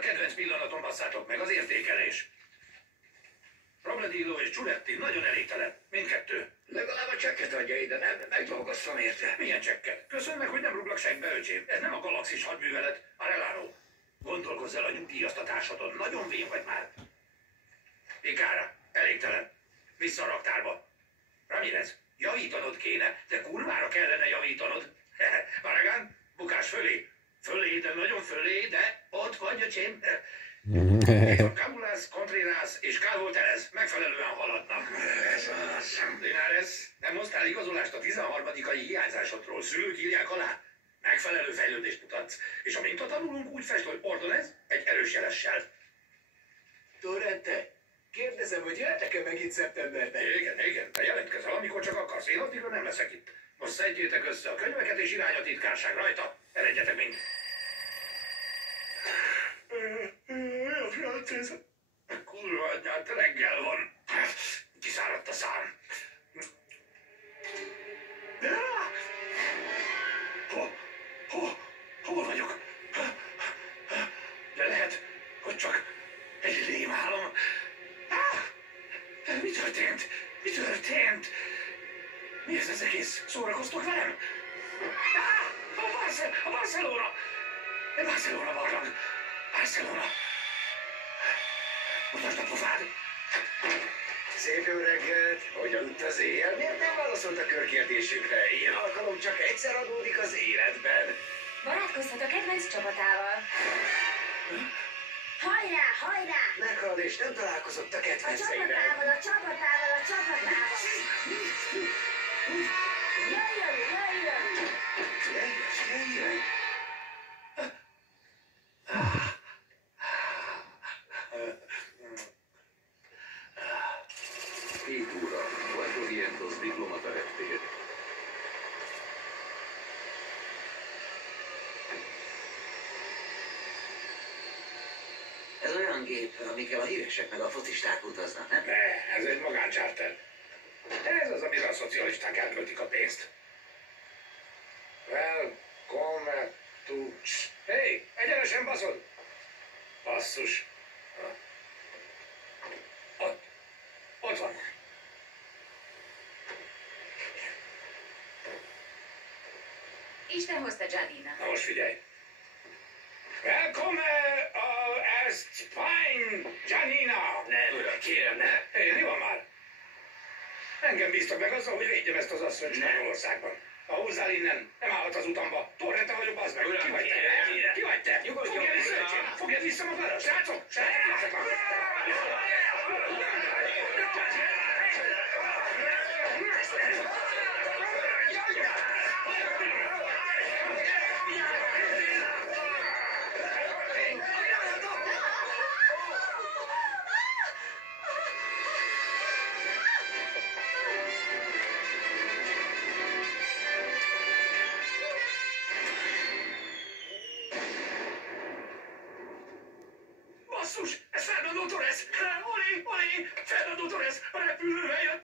kedvenc pillanatom, basszátok meg, az értékelés. Robledillo és Giuletti nagyon elégtelen. Mindkettő. Legalább a csekket adja ide, nem? Megdolgoztam érte. Milyen csekket? Köszönöm meg, hogy nem rúglak seggbe, öcsém. Ez nem a galaxis hadművelet. Arellano, gondolkozz el a nyugdíjaztatásodon. Nagyon vén vagy már. Pikára, elégtelen. Vissza a raktárba. Ramirez, javítanod kéne, de kurvára kellene javítanod. Barragán, bukás fölé. Fölé, de nagyon fölé, de ott vagy, öcsém. Camulas, Contreras és Calvo Terez megfelelően haladnak. Ez az. Linares, nem hoztál igazolást a 13. hiányzásodról, szülők írják alá? Megfelelő fejlődést mutatsz. És amint a tanulunk, úgy fest, hogy Ordonez egy erős jelessel. Torrente, kérdezem, hogy jöhetek-e meg itt szeptemberben? Igen, te jelentkezel, amikor csak akarsz. Én addigra nem leszek itt. Most szedjétek össze a könyveket és irány a titkárság rajta. Eredjetek mind. A francéz. Kurva anyját, reggel van. Kiszáradt a szám. Hol vagyok? De lehet, hogy csak egy rémálom. Mi történt? Mi történt? Mi ez az egész? Szórakoztok velem? A Barcelona! Barcelona barlang! Barcelona! Mutasd a pofád! Szép jó reggelt! Hogy aludt az éjjel? Miért nem válaszolt a körkérdésükre? Ilyen alkalom csak egyszer adódik az életben. Barátkozhat a kedvenc csapatával. Hajrá, hajrá! Meghal és nem találkozott a A kedvenceivel. csapatával, a csapatával, a csapatával! Jöjjön, jöjjön! Jöjjön! 7 óra, Cuatro Vientos diplomata reptér. Ez olyan gép, amikkel a híresek meg a focisták utaznak, nem? Ne, ez egy magáncsárter. Ez az, amire a szocialisták elköltik a pénzt. Welcome to... Hey, egyenesen baszod! Basszus. Ott van. Isten hozta Giannina. Na most figyelj. Welcome, Spain, Giannina. Ne, uram, kérem, ne! Hé, mi van már? Engem bíztak meg azzal, hogy védjem ezt az asszonyt Spanyolországban. Ha húzzál innen, nem állhat az utamba. Torrente vagyok, bazd meg. Uram, Ki vagy te? kérem. Ki vagy te? Nyugodjon Fogjad vissza, vissza. öcsém. Fogjad vissza magadat. Srácok, basszus, ez Fernando Torres! Oli, Fernando Torres, a repülővel jött!